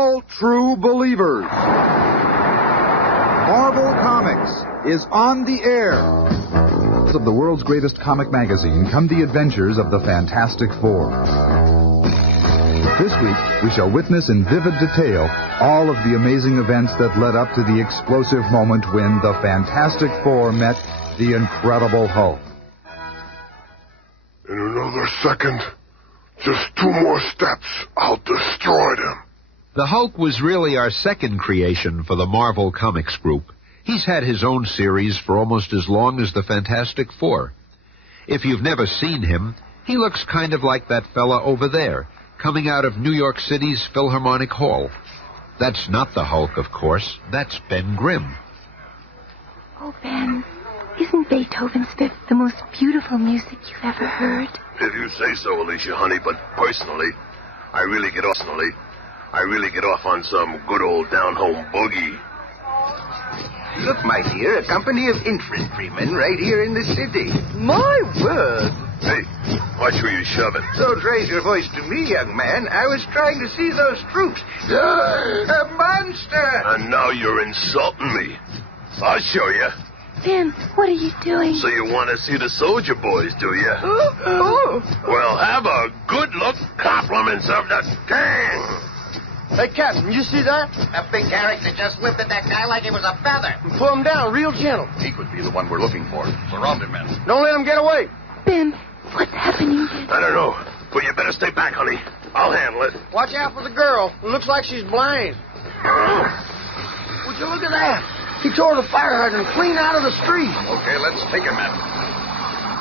All true believers. Marvel Comics is on the air. Of the world's greatest comic magazine come the adventures of the Fantastic Four. This week, we shall witness in vivid detail all of the amazing events that led up to the explosive moment when the Fantastic Four met the Incredible Hulk. In another second, just 2 more steps, I'll destroy them. The Hulk was really our second creation for the Marvel Comics group. He's had his own series for almost as long as the Fantastic Four. If you've never seen him, he looks kind of like that fella over there, coming out of New York City's Philharmonic Hall. That's not the Hulk, of course. That's Ben Grimm. Oh, Ben, isn't Beethoven's Fifth the most beautiful music you've ever heard? If you say so, Alicia, honey, but personally, I really get off on some good old down-home boogie. Look, my dear, a company of infantrymen right here in the city. My word! Hey, watch where you're shoving. Don't raise your voice to me, young man. I was trying to see those troops. A monster! And now you're insulting me. I'll show you. Ben, what are you doing? So you want to see the soldier boys, do you? Oh. Well, have a good look. Compliments of the king. Hey, Captain, you see that? A big character just whipped at that guy like it was a feather. Pull him down real gentle. He could be the one we're looking for. Surround him, men. Don't let him get away. Ben, what's happening? I don't know, but you better stay back, honey. I'll handle it. Watch out for the girl. It looks like she's blind. Would you look at that? He tore the fire hydrant clean out of the street. Okay, let's take him, men.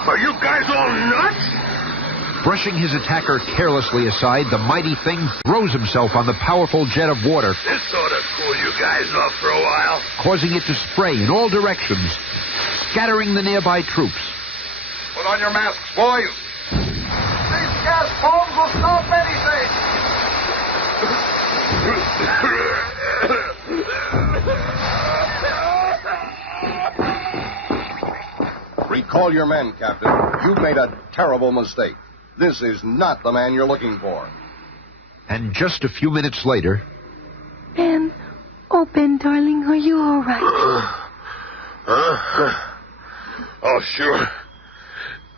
Are you guys all nuts? Brushing his attacker carelessly aside, the mighty thing throws himself on the powerful jet of water, This ought to cool you guys off for a while. causing it to spray in all directions, scattering the nearby troops. Put on your masks, boys. These gas bombs will stop anything. Recall your men, Captain. You've made a terrible mistake. This is not the man you're looking for. And just a few minutes later... Ben, oh, Ben, darling, are you all right? Oh, sure.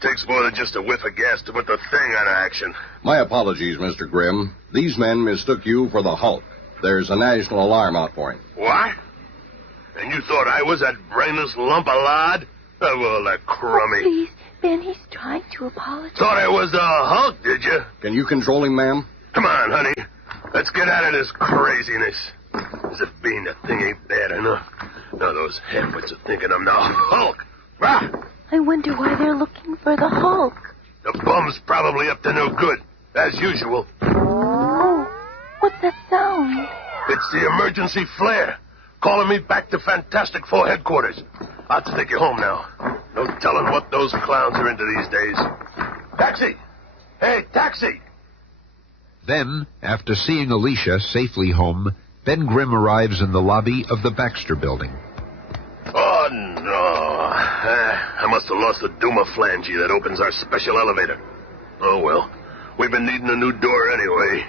Takes more than just a whiff of gas to put the thing out of action. My apologies, Mr. Grimm. These men mistook you for the Hulk. There's a national alarm out for him. What? And you thought I was that brainless lump of lard? Oh, well, that crummy. Oh, please, Ben, he's trying to apologize. Thought I was the Hulk, did you? Can you control him, ma'am? Come on, honey. Let's get out of this craziness. As if being a thing ain't bad enough. Now those halfwits are thinking I'm the Hulk. Rah! I wonder why they're looking for the Hulk. The bum's probably up to no good, as usual. Oh, what's that sound? It's the emergency flare. Calling me back to Fantastic Four headquarters. I'll take you home now. No telling what those clowns are into these days. Taxi! Hey, taxi! Then, after seeing Alicia safely home, Ben Grimm arrives in the lobby of the Baxter Building. Oh, no. I must have lost the Duma flange that opens our special elevator. Oh, well. We've been needing a new door anyway.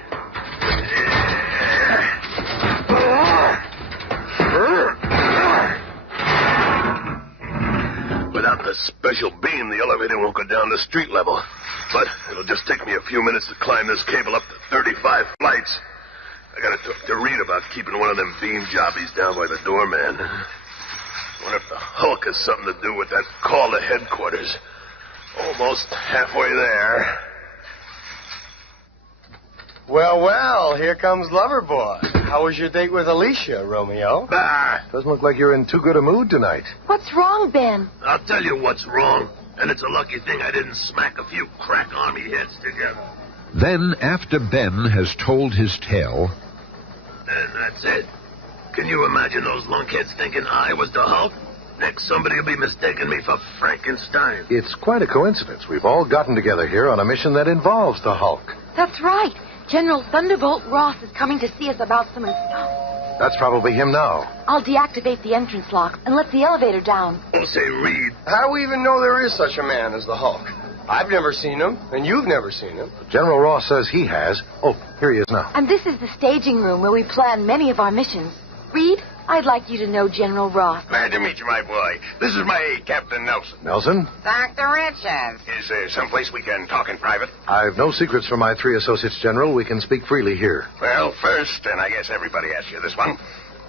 Without the special beam, the elevator won't go down to street level. But it'll just take me a few minutes to climb this cable up to 35 flights. I gotta talk to Reed about keeping one of them beam jobbies down by the doorman. Wonder if the Hulk has something to do with that call to headquarters. Almost halfway there. Well, here comes Loverboy. How was your date with Alicia, Romeo? Bah! Doesn't look like you're in too good a mood tonight. What's wrong, Ben? I'll tell you what's wrong. And it's a lucky thing I didn't smack a few crack army heads together. Then, after Ben has told his tale... And that's it. Can you imagine those lunkheads thinking I was the Hulk? Next, somebody will be mistaking me for Frankenstein. It's quite a coincidence. We've all gotten together here on a mission that involves the Hulk. That's right. General Thunderbolt Ross is coming to see us about some stuff. That's probably him now. I'll deactivate the entrance lock and let the elevator down. Oh, say, Reed, How do we even know there is such a man as the Hulk? I've never seen him, and you've never seen him. General Ross says he has. Oh, here he is now. And this is the staging room where we plan many of our missions. Reed, I'd like you to know General Ross. Glad to meet you, my boy. This is my aide, Captain Nelson. Nelson? Dr. Richards. Is there someplace we can talk in private? I've no secrets from my 3 associates, General. We can speak freely here. Well, first, and I guess everybody asks you this one,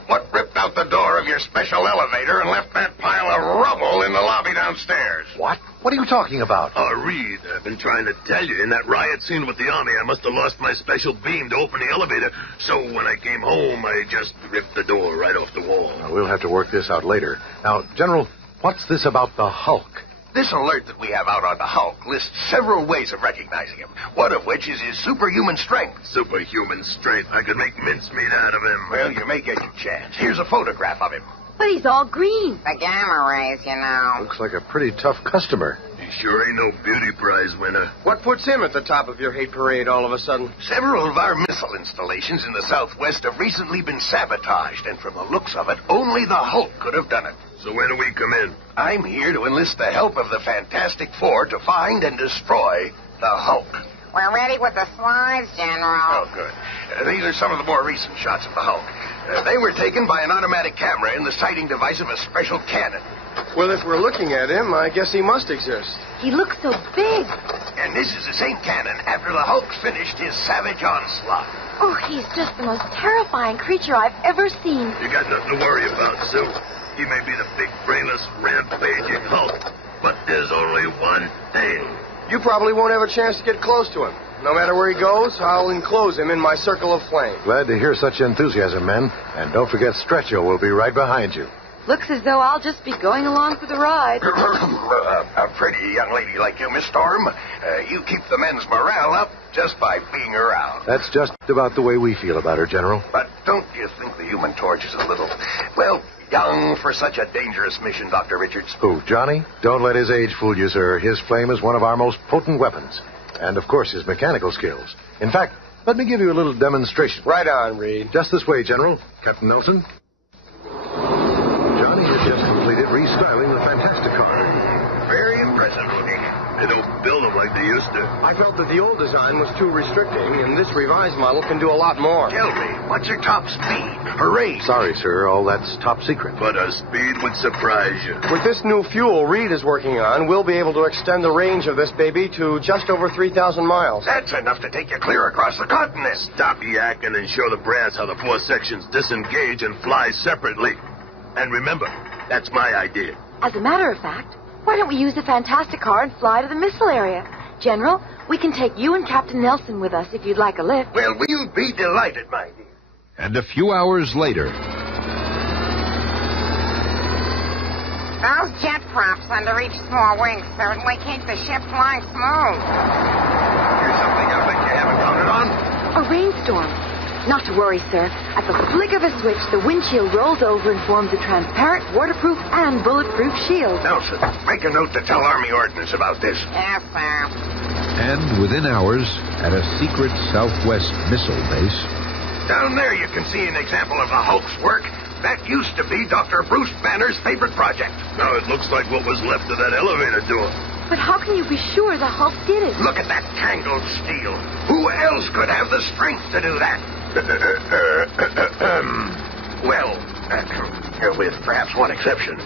what ripped out the door of your special elevator and left that pile of rubble in the lobby downstairs? What? What are you talking about? Reed, I've been trying to tell you. In that riot scene with the Army, I must have lost my special beam to open the elevator. So when I came home, I just ripped the door right off the wall. We'll have to work this out later. Now, General, what's this about the Hulk? This alert that we have out on the Hulk lists several ways of recognizing him, one of which is his superhuman strength. Superhuman strength. I could make mincemeat out of him. Well, you may get your chance. Here's a photograph of him. But he's all green. The gamma rays, you know. Looks like a pretty tough customer. He sure ain't no beauty prize winner. What puts him at the top of your hate parade all of a sudden? Several of our missile installations in the Southwest have recently been sabotaged, and from the looks of it, only the Hulk could have done it. So when do we come in? I'm here to enlist the help of the Fantastic Four to find and destroy the Hulk. We're ready with the slides, General. Oh, good. These are some of the more recent shots of the Hulk. They were taken by an automatic camera in the sighting device of a special cannon. Well, if we're looking at him, I guess he must exist. He looks so big. And this is the same cannon after the Hulk finished his savage onslaught. Oh, he's just the most terrifying creature I've ever seen. You got nothing to worry about, Sue. He may be the big, brainless, rampaging Hulk, but there's only one thing. You probably won't have a chance to get close to him. No matter where he goes, I'll enclose him in my circle of flame. Glad to hear such enthusiasm, men. And don't forget Stretcho will be right behind you. Looks as though I'll just be going along for the ride. A pretty young lady like you, Miss Storm. You keep the men's morale up just by being around. That's just about the way we feel about her, General. But don't you think the Human Torch is a little, well, young for such a dangerous mission, Dr. Richards? Who, Johnny? Don't let his age fool you, sir. His flame is one of our most potent weapons. And, of course, his mechanical skills. In fact, let me give you a little demonstration. Right on, Reed. Just this way, General. Captain Nelson. Johnny has just completed restyling the Fantastic car. Very impressive looking. They don't build them like they used to. I felt that the old design was too restricting, and this revised model can do a lot more. Tell me, what's your top speed? Hooray! Sorry, sir. All that's top secret. But a speed would surprise you. With this new fuel Reed is working on, we'll be able to extend the range of this baby to just over 3,000 miles. That's enough to take you clear across the continent. Stop yakking and show the brass how the 4 sections disengage and fly separately. And remember, that's my idea. As a matter of fact, why don't we use the Fantastic Car and fly to the missile area? General, we can take you and Captain Nelson with us if you'd like a lift. Well, we'll be delighted, my dear. And a few hours later... Those jet props under each small wing certainly keep the ship flying smooth. Here's something I bet you haven't counted on. A rainstorm. Not to worry, sir. At the flick of a switch, the windshield rolls over and forms a transparent, waterproof, and bulletproof shield. Nelson, make a note to tell Army Ordnance about this. Yes, sir. And within hours, at a secret Southwest missile base... Down there you can see an example of the Hulk's work. That used to be Dr. Bruce Banner's favorite project. Now it looks like what was left of that elevator door. But how can you be sure the Hulk did it? Look at that tangled steel. Who else could have the strength to do that? With perhaps one exception.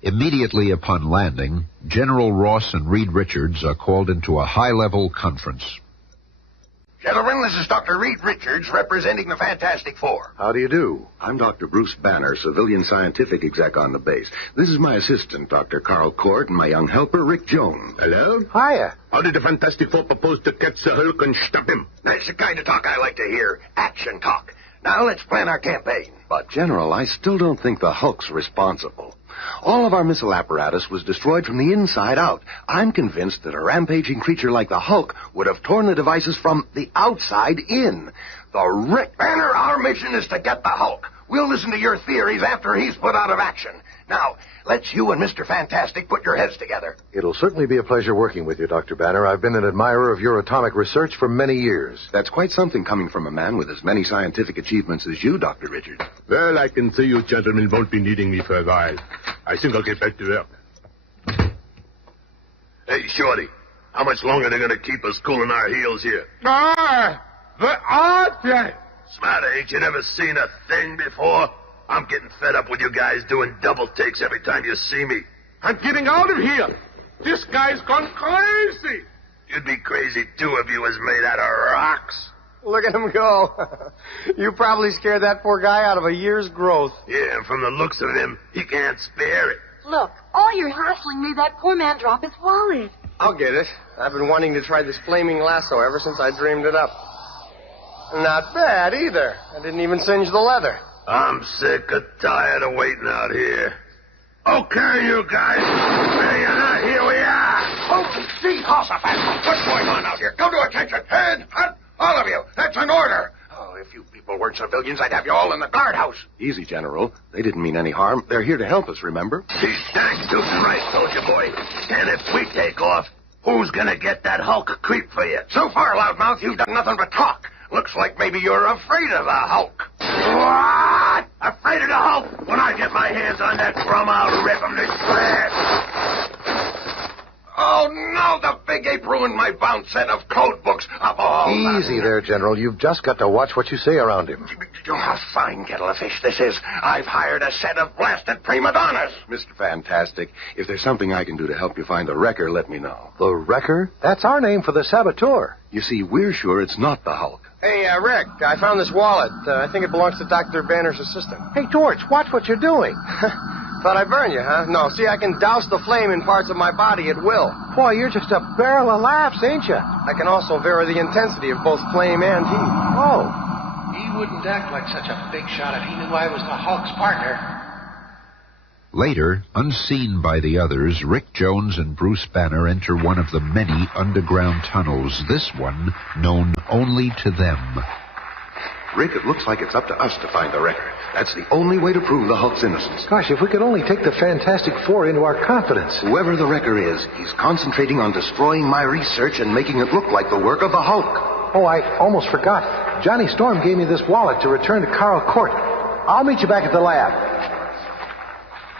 Immediately upon landing, General Ross and Reed Richards are called into a high-level conference. Gentlemen, this is Dr. Reed Richards representing the Fantastic Four. How do you do? I'm Dr. Bruce Banner, civilian scientific exec on the base. This is my assistant, Dr. Carl Court, and my young helper, Rick Jones. Hello? Hiya. How did the Fantastic Four propose to catch the Hulk and stop him? That's the kind of talk I like to hear. Action talk. Now let's plan our campaign. But, General, I still don't think the Hulk's responsible. All of our missile apparatus was destroyed from the inside out. I'm convinced that a rampaging creature like the Hulk would have torn the devices from the outside in. Rick Banner, our mission is to get the Hulk. We'll listen to your theories after he's put out of action. Now, let's you and Mr. Fantastic put your heads together. It'll certainly be a pleasure working with you, Dr. Banner. I've been an admirer of your atomic research for many years. That's quite something coming from a man with as many scientific achievements as you, Dr. Richards. Well, I can see you gentlemen won't be needing me for a while. I think I'll get back to work. Hey, Shorty, how much longer are they going to keep us cooling our heels here? Smarter, ain't you never seen a thing before? I'm getting fed up with you guys doing double takes every time you see me. I'm getting out of here. This guy's gone crazy. You'd be crazy, too, if you was made out of rocks. Look at him go. You probably scared that poor guy out of a year's growth. Yeah, and from the looks of him, he can't spare it. Look, all your hassling made that poor man drop his wallet. I'll get it. I've been wanting to try this flaming lasso ever since I dreamed it up. Not bad, either. I didn't even singe the leather. I'm sick of tired of waiting out here. Okay, you guys. There you are. Here we are. Oh, gee, Jehoshaphat. What's going on out here? Come to attention. Head, hut, all of you. That's an order. Oh, if you people weren't civilians, I'd have you all in the guardhouse. Easy, General. They didn't mean any harm. They're here to help us, remember? He's dang tootin' right, soldier boy. And if we take off, who's gonna get that Hulk creep for you? So far, loudmouth, you've done nothing but talk. Looks like maybe you're afraid of the Hulk. What? Afraid of the Hulk? When I get my hands on that crumb, I'll rip him to shreds. Oh, no, the big ape ruined my bound set of code books. Easy there, General. You've just got to watch what you say around him. Oh, a fine kettle of fish this is. I've hired a set of blasted prima donnas. Mr. Fantastic, if there's something I can do to help you find the wrecker, let me know. The Wrecker? That's our name for the saboteur. You see, we're sure it's not the Hulk. Hey, Rick, I found this wallet. I think it belongs to Dr. Banner's assistant. Hey, Torch, watch what you're doing. Thought I'd burn you, huh? No, see, I can douse the flame in parts of my body at will. Boy, you're just a barrel of laughs, ain't you? I can also vary the intensity of both flame and heat. Oh. He wouldn't act like such a big shot if he knew I was the Hulk's partner. Later, unseen by the others, Rick Jones and Bruce Banner enter one of the many underground tunnels, this one known only to them. Rick, it looks like it's up to us to find the wrecker. That's the only way to prove the Hulk's innocence. Gosh, if we could only take the Fantastic Four into our confidence. Whoever the wrecker is, he's concentrating on destroying my research and making it look like the work of the Hulk. Oh, I almost forgot. Johnny Storm gave me this wallet to return to Carl Court. I'll meet you back at the lab.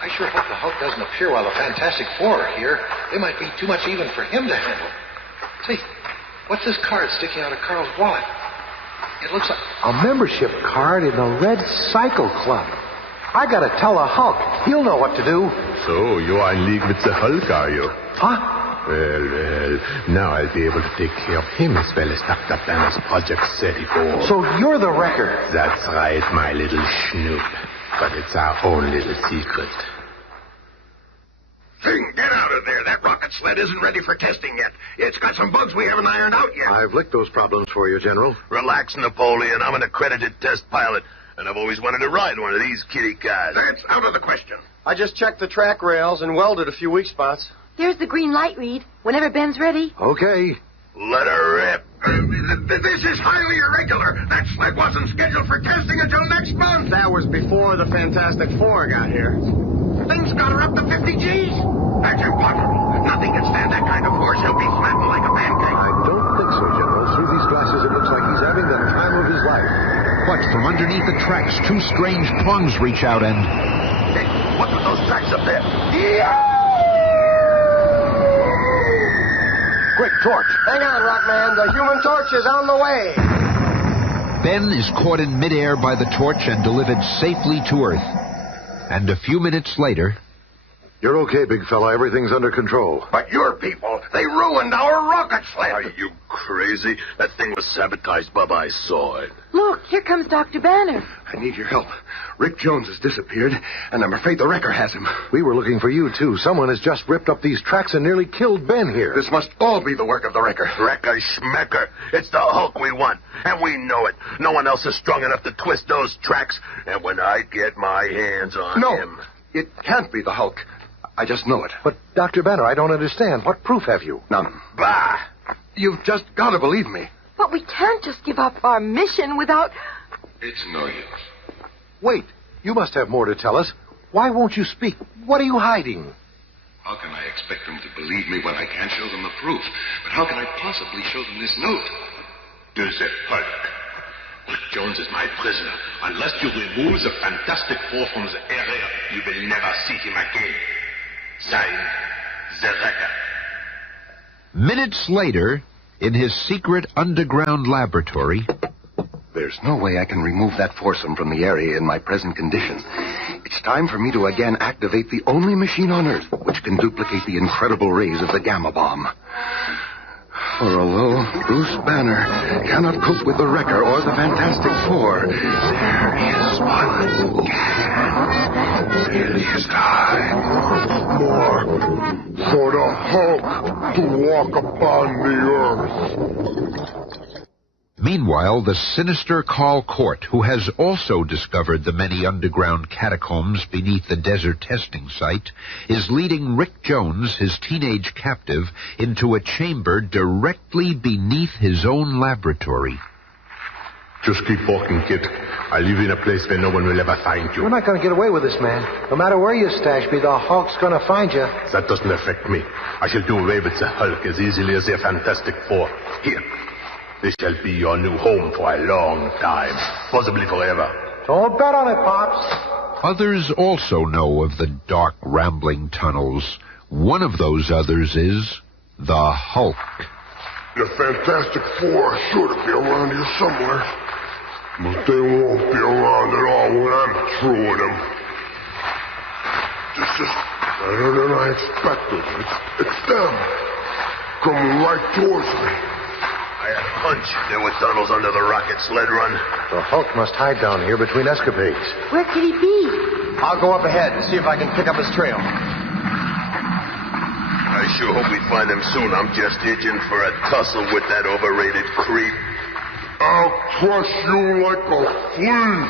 I sure hope the Hulk doesn't appear while the Fantastic Four are here. They might be too much even for him to handle. See, what's this card sticking out of Carl's wallet? It looks like a membership card in the Red Cycle Club. I gotta tell the Hulk. He'll know what to do. So, you are in league with the Hulk, are you? Huh? Well, now I'll be able to take care of him as well as Dr. Banner's Project 34. So you're the wrecker? That's right, my little snoop. But it's our own little secret. Thing, get out of there. That rocket sled isn't ready for testing yet. It's got some bugs we haven't ironed out yet. I've licked those problems for you, General. Relax, Napoleon. I'm an accredited test pilot, and I've always wanted to ride one of these kitty cars. That's out of the question. I just checked the track rails and welded a few weak spots. There's the green light, Reed. Whenever Ben's ready. Okay. Let her rip. This is highly irregular. That sled wasn't scheduled for testing until next month. That was before the Fantastic Four got here. Things got her up to 50 G's. That's impossible. Nothing can stand that kind of force. He'll be flattened like a pancake. I don't think so, General. Through these glasses, it looks like he's having the time of his life. But from underneath the tracks, two strange prongs reach out and... Hey, what's with those tracks up there? Quick, Torch. Hang on, Rockman. The Human Torch is on the way. Ben is caught in midair by the torch and delivered safely to Earth. And a few minutes later... You're okay, big fella. Everything's under control. But your people, they ruined our rocket sled. Are you crazy? That thing was sabotaged, Bubba. I saw it. Look, here comes Dr. Banner. I need your help. Rick Jones has disappeared, and I'm afraid the wrecker has him. We were looking for you, too. Someone has just ripped up these tracks and nearly killed Ben here. This must all be the work of the wrecker. Wrecker schmecker. It's the Hulk we want, and we know it. No one else is strong enough to twist those tracks, and when I get my hands on him... It can't be the Hulk. I just know it. But, Dr. Banner, I don't understand. What proof have you? None. Bah! You've just got to believe me. But we can't just give up our mission without... It's no use. Wait. You must have more to tell us. Why won't you speak? What are you hiding? How can I expect them to believe me when I can't show them the proof? But how can I possibly show them this note? To the Hulk. Rick Jones is my prisoner. Unless you remove the Fantastic Four from the area, you will never see him again. Signed, the Wrecker. Minutes later, in his secret underground laboratory... There's no way I can remove that foursome from the area in my present condition. It's time for me to again activate the only machine on Earth which can duplicate the incredible rays of the gamma bomb. For although Bruce Banner cannot cope with the Wrecker or the Fantastic Four, there is one can. It is time. More for the Hulk to walk upon the earth. Meanwhile, the sinister Carl Cort, who has also discovered the many underground catacombs beneath the desert testing site, is leading Rick Jones, his teenage captive, into a chamber directly beneath his own laboratory. Just keep walking, kid. I live in a place where no one will ever find you. We're not going to get away with this, man. No matter where you stash me, the Hulk's going to find you. That doesn't affect me. I shall do away with the Hulk as easily as the Fantastic Four. Here. This shall be your new home for a long time. Possibly forever. Don't bet on it, Pops. Others also know of the dark, rambling tunnels. One of those others is the Hulk. The Fantastic Four are sure to be around here somewhere. But they won't be around at all when I'm through with them. This is better than I expected. It's them. Coming right towards me. I had a hunch there were tunnels under the rocket sled run. The Hulk must hide down here between escapades. Where could he be? I'll go up ahead and see if I can pick up his trail. I sure hope we find him soon. I'm just itching for a tussle with that overrated creep. I'll crush you like a flea.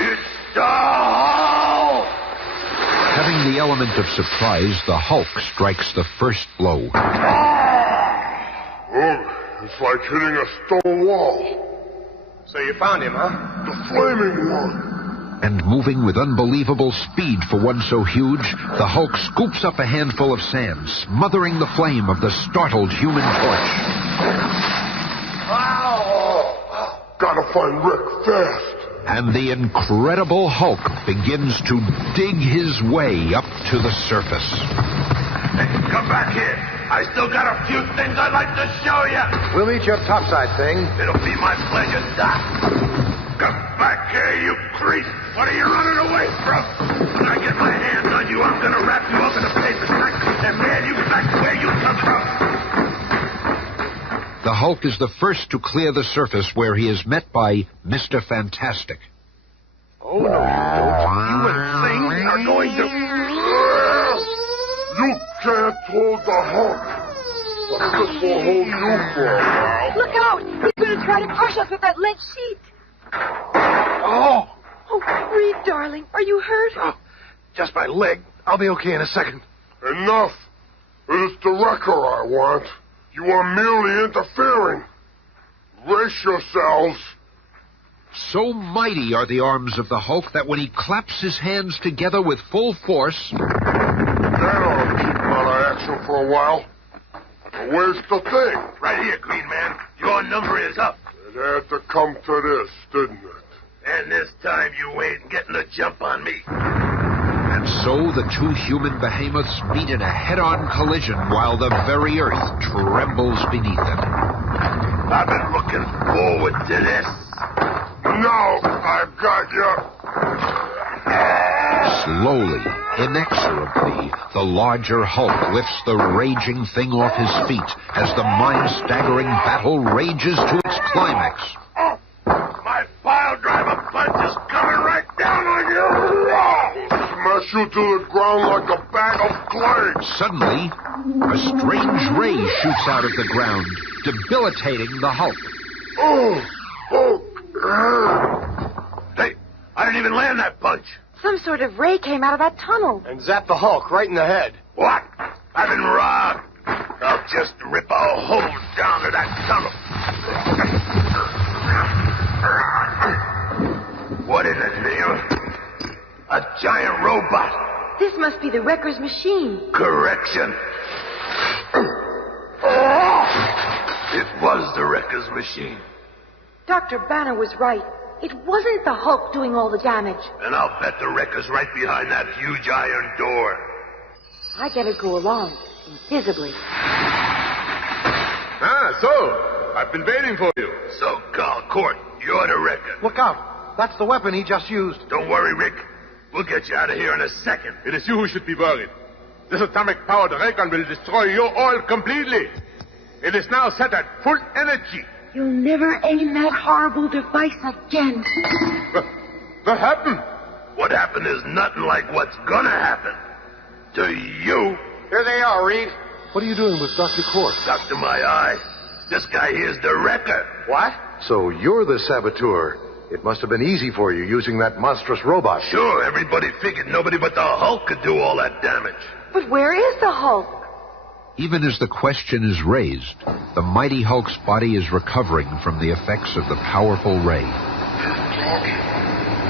It's the Hulk! Having the element of surprise, the Hulk strikes the first blow. Oh, it's like hitting a stone wall. So you found him, huh? The flaming one. And moving with unbelievable speed for one so huge, the Hulk scoops up a handful of sand, smothering the flame of the startled Human Torch. Ow! Gotta find Rick fast. And the incredible Hulk begins to dig his way up to the surface. Hey, come back here. I still got a few things I'd like to show you. We'll meet you up topside, Thing. It'll be my pleasure, Doc. Come back here, you creep. What are you running away from? When I get my hands on you, I'm going to wrap you up in a paper sack and mail you back to where you come from. The Hulk is the first to clear the surface, where he is met by Mr. Fantastic. Oh, no, you don't. You and Thing are going to... You can't hold the Hulk. But this will hold you for a while. Look out! He's going to try to crush us with that lead sheet. Oh! Oh, Reed, darling, are you hurt? Oh, just my leg. I'll be okay in a second. Enough. It is the Wrecker I want. You are merely interfering. Brace yourselves. So mighty are the arms of the Hulk that when he claps his hands together with full force... That ought to keep him out of action for a while. But where's the Thing? Right here, Green Man. Your number is up. It had to come to this, didn't it? And this time you ain't getting a jump on me. And so the two human behemoths meet in a head-on collision while the very earth trembles beneath them. I've been looking forward to this. Now I've got you. Slowly, inexorably, the larger Hulk lifts the raging Thing off his feet as the mind-staggering battle rages to its climax. My pile driver punch is coming right down on you. Smash you to the ground like a bag of clay. Suddenly, a strange ray shoots out of the ground, debilitating the Hulk. Hey, I didn't even land that punch. Some sort of ray came out of that tunnel. And zapped the Hulk right in the head. What? I've been robbed. I'll just rip a hole down to that tunnel. What is it, Neil? A giant robot. This must be the Wrecker's machine. Correction. It was the Wrecker's machine. Dr. Banner was right. It wasn't the Hulk doing all the damage. And I'll bet the Wrecker's right behind that huge iron door. I better go along, invisibly. So, I've been waiting for you. So, Carl Court, you're the wrecker. Look out. That's the weapon he just used. Don't worry, Rick. We'll get you out of here in a second. It is you who should be worried. This atomic-powered ray gun will destroy you all completely. It is now set at full energy. You'll never aim that horrible device again. What happened? What happened is nothing like what's gonna happen. To you. Here they are, Reed. What are you doing with Dr. Court? Doctor My Eye. This guy here's the wrecker. What? So you're the saboteur. It must have been easy for you using that monstrous robot. Sure, everybody figured nobody but the Hulk could do all that damage. But where is the Hulk? Even as the question is raised, the mighty Hulk's body is recovering from the effects of the powerful ray.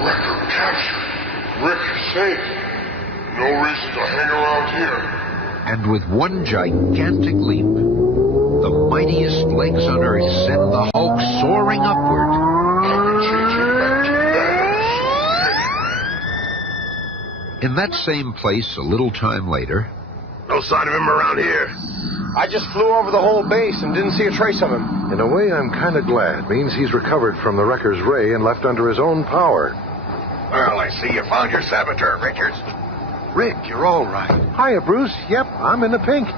Wrecker captured. Rick safe. No reason to hang around here. And with one gigantic leap, the mightiest legs on Earth send the Hulk soaring upward. In that same place, a little time later... No sign of him around here. I just flew over the whole base and didn't see a trace of him. In a way, I'm kind of glad. Means he's recovered from the wrecker's ray and left under his own power. Well, I see you found your saboteur, Richards. Rick, you're all right. Hiya, Bruce. Yep, I'm in the pink.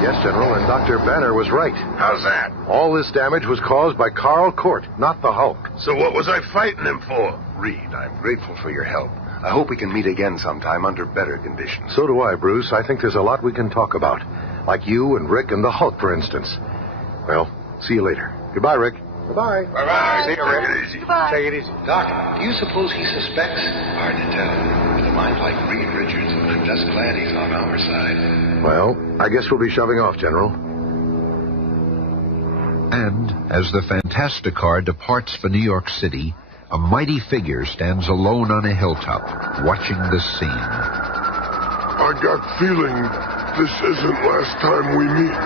Yes, General, and Dr. Banner was right. How's that? All this damage was caused by Carl Court, not the Hulk. So what was I fighting him for? Reed, I'm grateful for your help. I hope we can meet again sometime under better conditions. So do I, Bruce. I think there's a lot we can talk about. Like you and Rick and the Hulk, for instance. Well, see you later. Goodbye, Rick. Goodbye. Bye-bye. See you, Rick. Take it easy. Goodbye. Take it easy. Doc, do you suppose he suspects? Hard to tell. With a mind like Reed Richards, I'm just glad he's on our side. Well, I guess we'll be shoving off, General. And as the Fantasticar departs for New York City, a mighty figure stands alone on a hilltop, watching the scene. I got feeling this isn't last time we meet.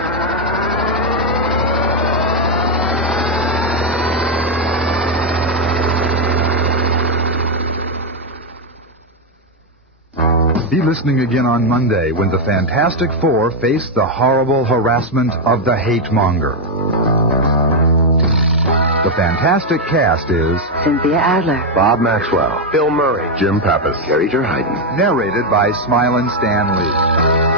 Be listening again on Monday when the Fantastic Four face the horrible harassment of the hate monger. The Fantastic cast is Cynthia Adler, Bob Maxwell, Bill Murray, Jim Pappas, Gary Terheiden. narrated by Smilin' Stan Lee.